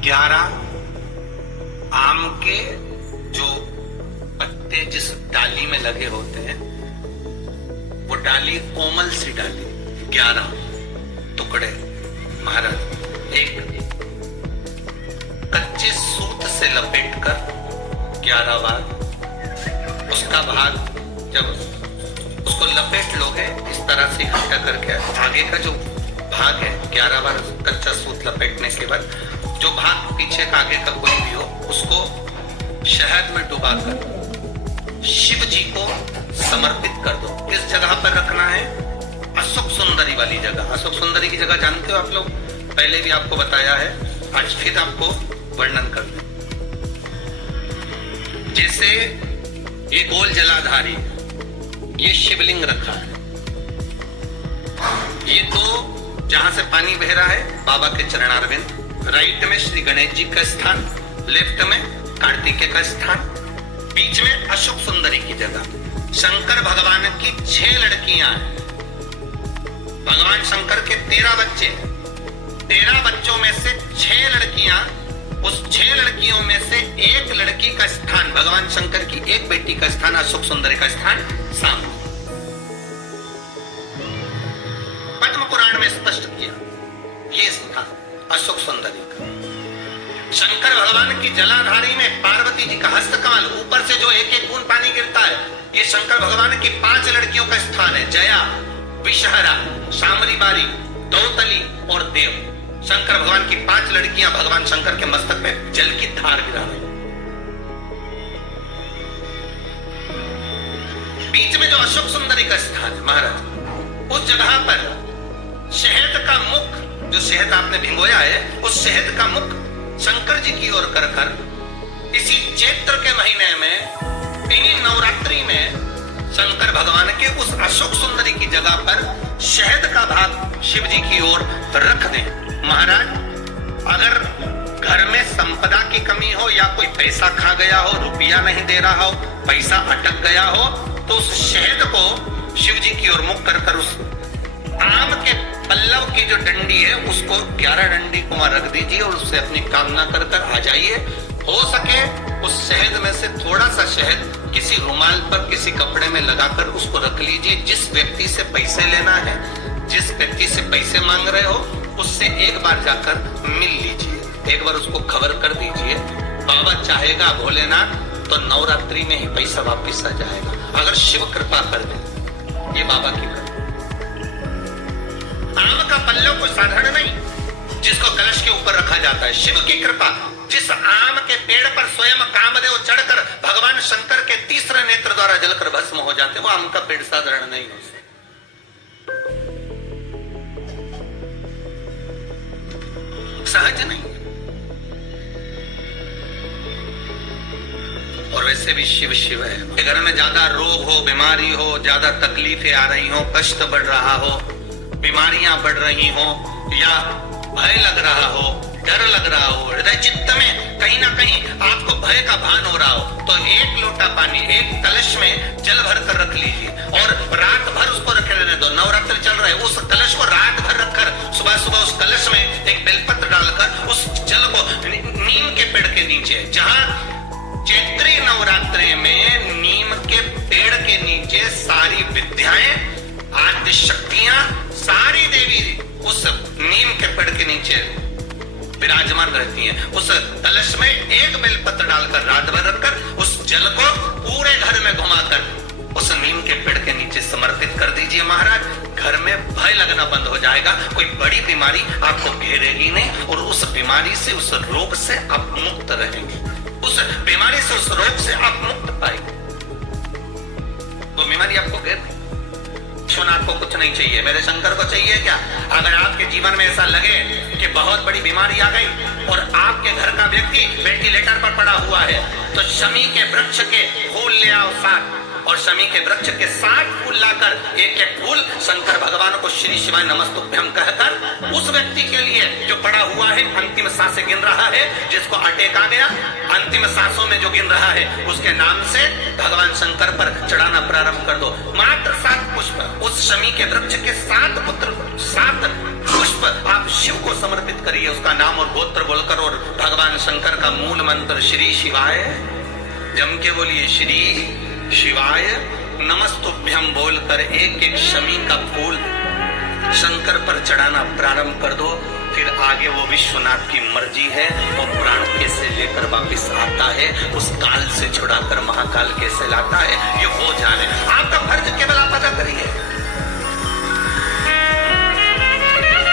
11 आम के जो पत्ते जिस डाली में लगे होते हैं, वो डाली कोमल सी डाली, 11 टुकड़े महाराज एक कच्चे सूत से लपेटकर 11 बार, उसका भाग जब उसको लपेट लोगे इस तरह से इकट्ठा करके, आगे का जो भाग है 11 बार कच्चा सूत लपेटने के बाद जो भाग पीछे का आगे का कोई भी हो, उसको शहद में डुबाकर शिव जी को समर्पित कर दो। किस जगह पर रखना है? अशोक सुंदरी वाली जगह। अशोक सुंदरी की जगह जानते हो आप लोग, पहले भी आपको बताया है, आज फिर आपको वर्णन कर दे। जैसे ये गोल जलाधारी, ये शिवलिंग रखा है, ये तो जहां से पानी बह रहा है बाबा के चरणारविंद, राइट में श्री गणेश जी का स्थान, लेफ्ट में कार्तिकेय का स्थान, बीच में अशोक सुंदरी की जगह। शंकर भगवान की 6 लड़कियां हैं। भगवान शंकर के 13 बच्चे, 13 बच्चों में से 6 लड़कियां, उस 6 लड़कियों में से एक लड़की का स्थान, भगवान शंकर की एक बेटी का स्थान, अशोक सुंदरी का स्थान सामने पद्म पुराण में स्पष्ट किया। ये स्थान अशोक सुंदरी का। शंकर भगवान की जलाधारी में पार्वती जी का हस्तकमल, ऊपर से जो एक एक बूंद पानी गिरता है, ये शंकर भगवान की 5 लड़कियों का स्थान है। जया, विषहरा, शामरी बारी, दौतली और देव। शंकर भगवान की 5 लड़कियां भगवान शंकर के मस्तक में जल की धार गिरा रही। बीच में जो अशोक सुंदरी का स्थान है महाराज, उस जगह पर शहद का मुख, जो शहद आपने भिगोया है, उस शहद का मुख शंकर जी की ओर कर कर इसी चैत्र के महीने में, इन्हीं नवरात्रि में शंकर भगवान के उस अशोक सुंदरी की जगह पर शहद का भाग शिव जी की ओर रख दें। महाराज अगर घर में संपदा की कमी हो या कोई पैसा खा गया हो, रुपया नहीं दे रहा हो, पैसा अटक गया हो, तो उस शहद को शिव जी की ओर मुख कर कर उस आम के पल्लव की जो डंडी है उसको 11 डंडी को वहां रख दीजिए और उससे अपनी कामना कर कर आ जाइए। हो सके उस शहद में से थोड़ा सा शहद किसी रुमाल पर, किसी कपड़े में लगाकर उसको रख लीजिए। जिस व्यक्ति से पैसे लेना है, जिस व्यक्ति से पैसे मांग रहे हो, उससे एक बार जाकर मिल लीजिए, एक बार उसको खबर कर दीजिए। बाबा चाहेगा भोलेनाथ तो नवरात्रि में ही पैसा वापिस आ जाएगा, अगर शिव कृपा कर दे। ये बाबा की कृपा। आम का पल्लव कोई साधारण नहीं जिसको कलश के ऊपर रखा जाता है, शिव की कृपा। जिस आम के पेड़ पर स्वयं कामदेव चढ़कर भगवान शंकर के तीसरे नेत्र द्वारा जलकर भस्म हो जाते, वो आम का पेड़ साधारण नहीं हो सकता। सहज नहीं। और वैसे भी शिव शिव है। घर में ज्यादा रोग हो, बीमारी हो, ज्यादा तकलीफें आ रही हो, कष्ट बढ़ रहा हो, बीमारियां बढ़ रही हो, या भय लग रहा हो, डर लग रहा हो, हृदय चित्त में कहीं ना कहीं आपको भय का भान हो रहा हो, तो एक लोटा पानी, एक कलश में जल भर कर रख लीजिए और रात भर उसको रखे रहने दो। नवरात्र चल रहा है, उस कलश को रात भर रखकर सुबह सुबह उस कलश में एक बेलपत्र डालकर उस जल को नीम के पेड़ के नीचे, जहां चैत्री नवरात्रि में नीम के पेड़ के नीचे सारी विद्याएं, आद्य शक्तियां, सारी देवी उस नीम के पेड़ के नीचे विराजमान रहती हैं। उस कलश में एक बेलपत्र डालकर रात भर रखकर उस जल को पूरे घर में घुमाकर उस नीम के पेड़ के नीचे समर्पित कर दीजिए महाराज। घर में भय लगना बंद हो जाएगा, कोई बड़ी बीमारी आपको घेरेगी नहीं और उस बीमारी से, उस रोग से आप मुक्त रहेंगे। उस बीमारी से, उस रोग से आप मुक्त पाएंगे। वो बीमारी आपको घेर नहीं। विश्वनाथ को कुछ नहीं चाहिए, मेरे शंकर को चाहिए क्या? अगर आपके जीवन में ऐसा लगे कि बहुत बड़ी बीमारी आ गई और आपके घर का व्यक्ति वेंटिलेटर पर पड़ा हुआ है, तो शमी के वृक्ष के फूल ले आओ 7, और शमी के वृक्ष के 7 फूल लाकर एक एक फूल शंकर भगवान को श्री शिवाय नमस्तुभ्यम कहकर उस व्यक्ति के लिए जो पड़ा हुआ है, अंतिम सांसें गिन रहा है, जिसको अटैक आ गया, अंतिम सांसों में जो गिन रहा है, उसके नाम से भगवान शंकर पर चढ़ाना प्रारंभ कर दो। मात्र 7 पुष्प, उस शमी के वृक्ष के 7 पुत्र, 7 पुष्प आप शिव को समर्पित करिए, उसका नाम और गोत्र बोलकर, और भगवान शंकर का मूल मंत्र श्री शिवाय जम के बोलिए, श्री शिवाय नमस्तुभ्यम बोलकर एक एक शमी का फूल शंकर पर चढ़ाना प्रारंभ कर दो। फिर आगे वो विश्वनाथ की मर्जी है, वो प्राण कैसे लेकर वापिस आता है, उस काल से छुड़ाकर महाकाल कैसे लाता है, ये हो जाने। आपका फर्ज केवल आप अदा करिए।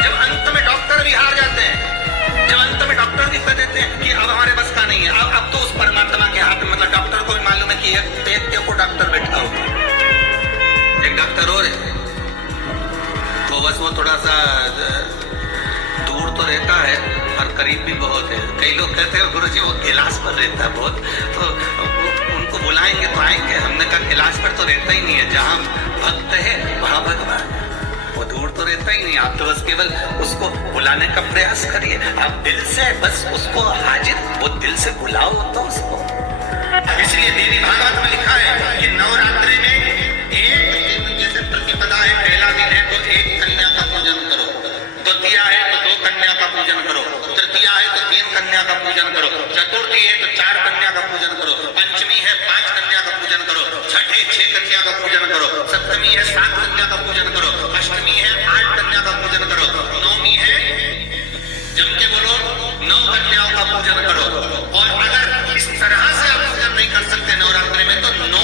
जब अंत में डॉक्टर भी हार जाते हैं, जब अंत में डॉक्टर भी कह देते हैं कि अब हमारे बस का नहीं है, अब तो उस परमात्मा के हाथ में, मतलब डॉक्टर को भी मालूम है कि एक को डॉक्टर बैठा होगा, एक डॉक्टर और है, तो बस वो थोड़ा सा दूर तो रहता है और करीब भी बहुत है। कई लोग कहते हैं गुरुजी वो कैलाश पर रहता है बहुत, तो उनको बुलाएंगे तो आएंगे। हमने कहा कैलाश पर तो रहता ही नहीं है, जहाँ भक्त है वहाँ भगवान, वो दूर तो रहता ही नहीं। आप तो बस केवल उसको बुलाने का प्रयास करिए, आप दिल से बस उसको हाजिर, वो दिल से बुलाओ तो उसको। इसलिए देवी भागवत में लिखा है कि नवरात्रि में एक जैसे प्रतिपदा है, पहला दिन है तो एक कन्या का पूजन करो, द्वितीया है तो 2 कन्या का पूजन करो, तृतीया है तो 3 कन्या का पूजन करो, चतुर्थी है तो 4 कन्या का पूजन करो, पंचमी है 5 कन्या का पूजन करो, छठी 6 कन्या का पूजन करो, सप्तमी है 7 कन्या का पूजन करो, अष्टमी है 8 कन्या का पूजन करो, नवमी है जम के बोलो 9 कन्याओं का पूजन करो। और अगर इस तरह से आप पूजन नहीं कर सकते नवरात्रि में, तो 9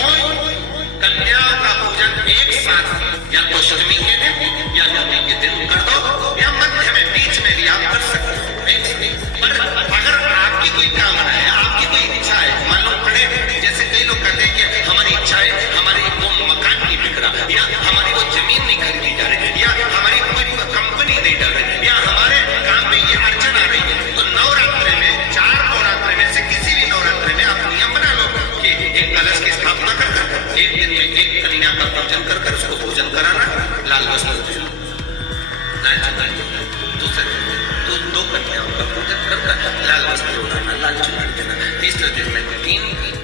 कन्याओं का पूजन एक साथ या तो अष्टमी के दिन या नवमी के दिन कर दो, या मध्य में बीच में भी आप कर सकते हैं। पर अगर आपकी कोई कामना है, आपकी कोई इच्छा है, मालूम पड़े, जैसे कई लोग कहते हैं कि हमारी इच्छा है, हमारी वो मकान नहीं बिक रहा, या हमारी वो जमीन नहीं खरीदी जा रही, या हमारी कोई कंपनी नहीं डर रही, या हमारे काम में ये अड़चन आ रही है, तो नवरात्रि में 4 नवरात्रि में से किसी भी नवरात्रि में आप नियम बना लो कि एक कलश की स्थापना कर एक दिन में एक कन्या का पूजन कर उसको भोजन कराना, लाल वस्त्र दूसरे तो 2 कन्याओं का पूजन कर लाल वस्त्र उड़ाना, लाल चुनरी देना, तीसरे दिन में 3,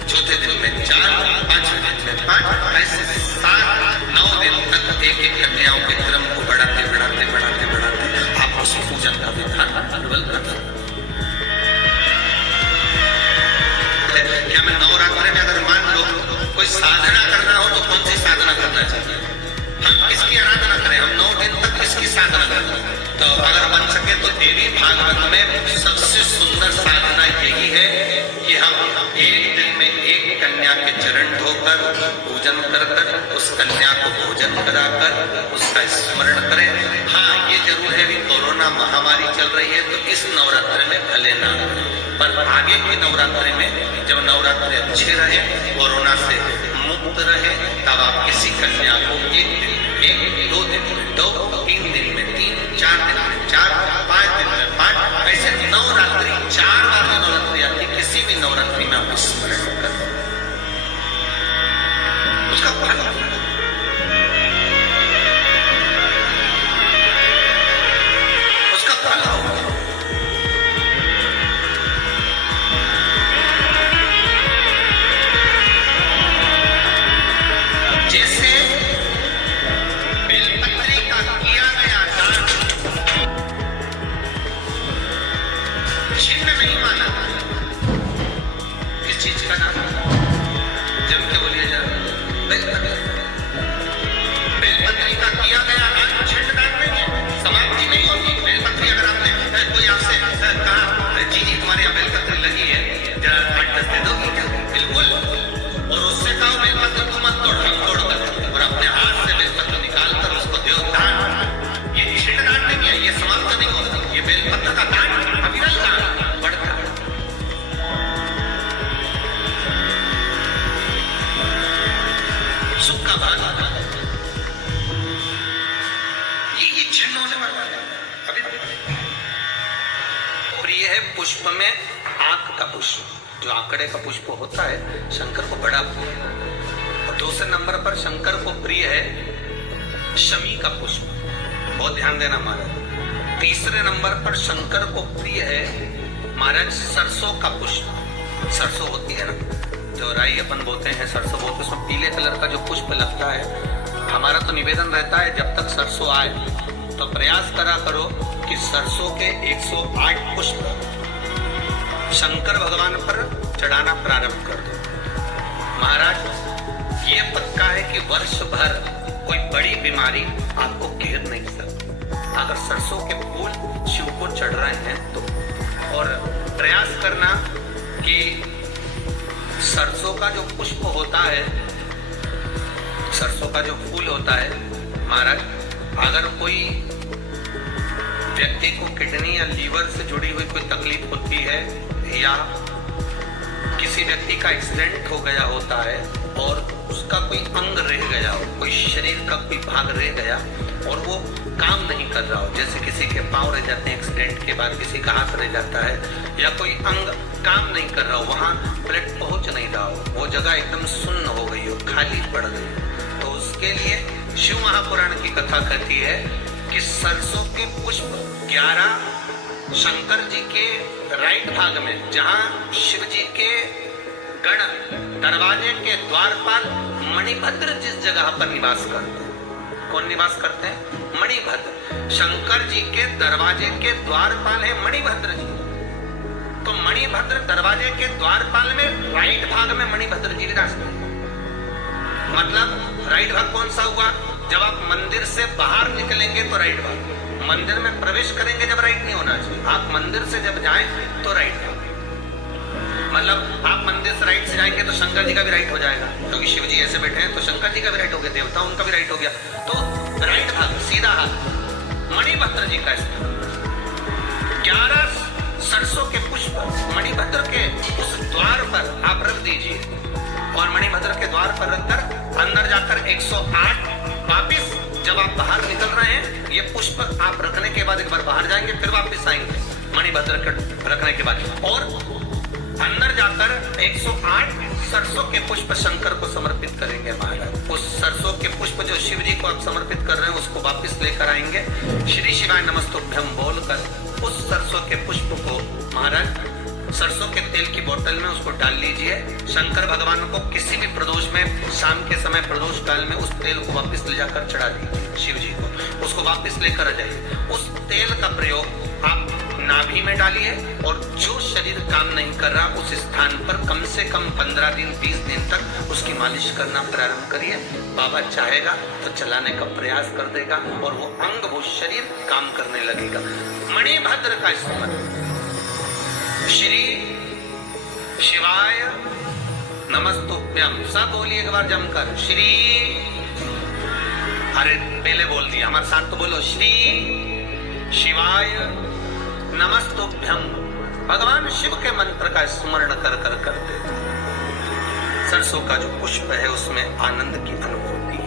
चौथे दिन में 4, 5वें दिन में 5, ऐसे 7, 9 दिन तक एक एक कन्याओं के क्रम को बढ़ाते बढ़ाते बढ़ाते बढ़ाते आप उस पूजन का विधान अनुभव कर सकते। क्या मैं नवरात्रि में अगर मान लो कोई साधना करना हो तो कौन सी साधना करना चाहिए, हम किसकी आराधना करें, हम 9 दिन तक किसकी साधना करें? तो अगर बन सके तो देवी भागवत में सबसे सुंदर साधना यही है कि हम एक दिन में एक कन्या के चरण धोकर पूजन कर उस कन्या को भोजन कराकर उसका स्मरण करें। हाँ, ये जरूर है कि कोरोना महामारी चल रही है तो इस नवरात्रि में भले ना, पर आगे की नवरात्रि में जब नवरात्रि अच्छे रहे, कोरोना से मुक्त रहे, तब आप किसी कन्या को 1 दिन, 1, 2 दिन, 2, 3 दिन में 3, 4 दिन में 4, 5 दिन में 5, ऐसे नवरात्रि 4 बार नवरात्रि आती, किसी भी नवरात्रि में आप स्मरण करें, उसका फल उसका फल होगा। जैसे बेलपत्री का किया गया दान छिन्न नहीं माना, इस चीज का नाम जब के बोलिए जा बेलपत्री का किया गया दान छिन्न दान नहीं है, समाप्ति नहीं होती। बेलपत्री अगर आपने कोई आपसे कहा जी तुम्हारे यहाँ बेलपत्री लगी है, जरा 8-10 दे दोगी क्या? बिल्कुल। और उससे कहा बेलपत्र को मत तोड़, हम तोड़ कर और अपने हाथ से बेलपत्र निकाल कर उसको दो दान। ये छिन्न दान नहीं है, ये समाप्त नहीं होता, ये बेलपत्र का दान अविरल दान बढ़ता है। सुख का भाग ये छिन्न होने वाला है। अभी प्रिय है पुष्प में आंख का पुष्प, जो आंकड़े का पुष्प होता है, शंकर को बड़ा प्रिय है। और दूसरे नंबर पर शंकर को प्रिय है शमी का पुष्प, बहुत ध्यान देना महाराज। तीसरे नंबर पर शंकर को प्रिय है महाराज सरसों का पुष्प। सरसों होती है ना, जो राई अपन बोते हैं, सरसों बोते, उसमें पीले कलर का जो पुष्प लगता है। हमारा तो निवेदन रहता है जब तक सरसों आए तो प्रयास करा करो कि सरसों के 108 पुष्प शंकर भगवान पर चढ़ाना प्रारंभ कर दो। महाराज ये पक्का है कि वर्ष भर कोई बड़ी बीमारी आपको घेर नहीं सकती अगर सरसों के फूल शिव को चढ़ रहे हैं तो। और प्रयास करना कि सरसों का जो पुष्प होता है, सरसों का जो फूल होता है महाराज, अगर कोई व्यक्ति को किडनी या लीवर से जुड़ी हुई कोई तकलीफ होती है या किसी व्यक्ति का एक्सीडेंट हो गया होता है और उसका कोई अंग रह गया हो, कोई शरीर का कोई भाग रह गया और वो काम नहीं कर रहा हो, जैसे किसी के पांव रह जाते हैं एक्सीडेंट के बाद, किसी का हाथ रह जाता है, या कोई अंग काम नहीं कर रहा हो, वहां ब्लड पहुंच नहीं रहा हो, वो जगह एकदम सुन्न हो गई हो, खाली पड़ गई, तो उसके लिए शिव महापुराण की कथा कहती है कि सरसों के पुष्प 11 शंकर जी के राइट भाग में, जहां शिव जी के गण दरवाजे के द्वारपाल मणिभद्र जिस जगह पर निवास करते हैं, कौन निवास करते हैं? मणिभद्र। शंकर जी के दरवाजे के द्वारपाल है मणिभद्र जी। तो मणिभद्र दरवाजे के द्वारपाल में राइट भाग में मणिभद्र जी विराजते हैं। मतलब राइट भाग कौन सा हुआ? जब आप मंदिर से बाहर निकलेंगे तो राइट भाग, मंदिर में प्रवेश करेंगे जब राइट नहीं होना चाहिए, आप मंदिर से जब जाएं तो राइट भाग। मतलब आप मंदिर से राइट से जाएंगे तो शंकर जी का भी राइट हो जाएगा, क्योंकि शिव जी ऐसे बैठे हैं तो शंकर जी का भी राइट हो गया, देवता उनका भी राइट हो गया, तो राइट भाग सीधा हाथ मणिभद्र जी का स्थान। 11 सरसों के पुष्प मणिभद्र के उस द्वार पर आप रख दीजिए और मणिभद्र के द्वार पर रखकर अंदर जाकर 108 वापिस जब आप बाहर निकल रहे हैं, ये पुष्प आप रखने के बाद एक बार बाहर जाएंगे, फिर वापस आएंगे मणिभद्र के रखने के बाद, और अंदर जाकर 108 सरसों के पुष्प शंकर को समर्पित करेंगे महाराज। उस सरसों के पुष्प जो शिव जी को आप समर्पित कर रहे हैं उसको वापस लेकर आएंगे, श्री शिवाय नमस्तुभ्यं बोलकर उस सरसों के पुष्प को महाराज सरसों के तेल की बोतल में उसको डाल लीजिए। शंकर भगवान को किसी भी प्रदोष में, शाम के समय प्रदोष काल में उस तेल को वापस ले जाकर चढ़ा दीजिए शिव जी को, उसको वापस लेकर आ जाइए। उस तेल का प्रयोग आप नाभि में डालिए और जो शरीर काम नहीं कर रहा उस स्थान पर कम से कम 15 दिन 20 दिन तक उसकी मालिश करना प्रारंभ करिए। बाबा चाहेगा तो चलाने का प्रयास कर देगा और वो अंग, वो शरीर काम करने लगेगा। मणिभद्र का स्मरण, श्री शिवाय नमस्तुभ्यं, सब बोलिए एक बार जमकर, श्री, अरे पहले बोल दिया, हमारे साथ तो बोलो, श्री शिवाय नमस्तुभ्यं। भगवान शिव के मंत्र का स्मरण कर कर करते सरसों का जो पुष्प है उसमें आनंद की अनुभूति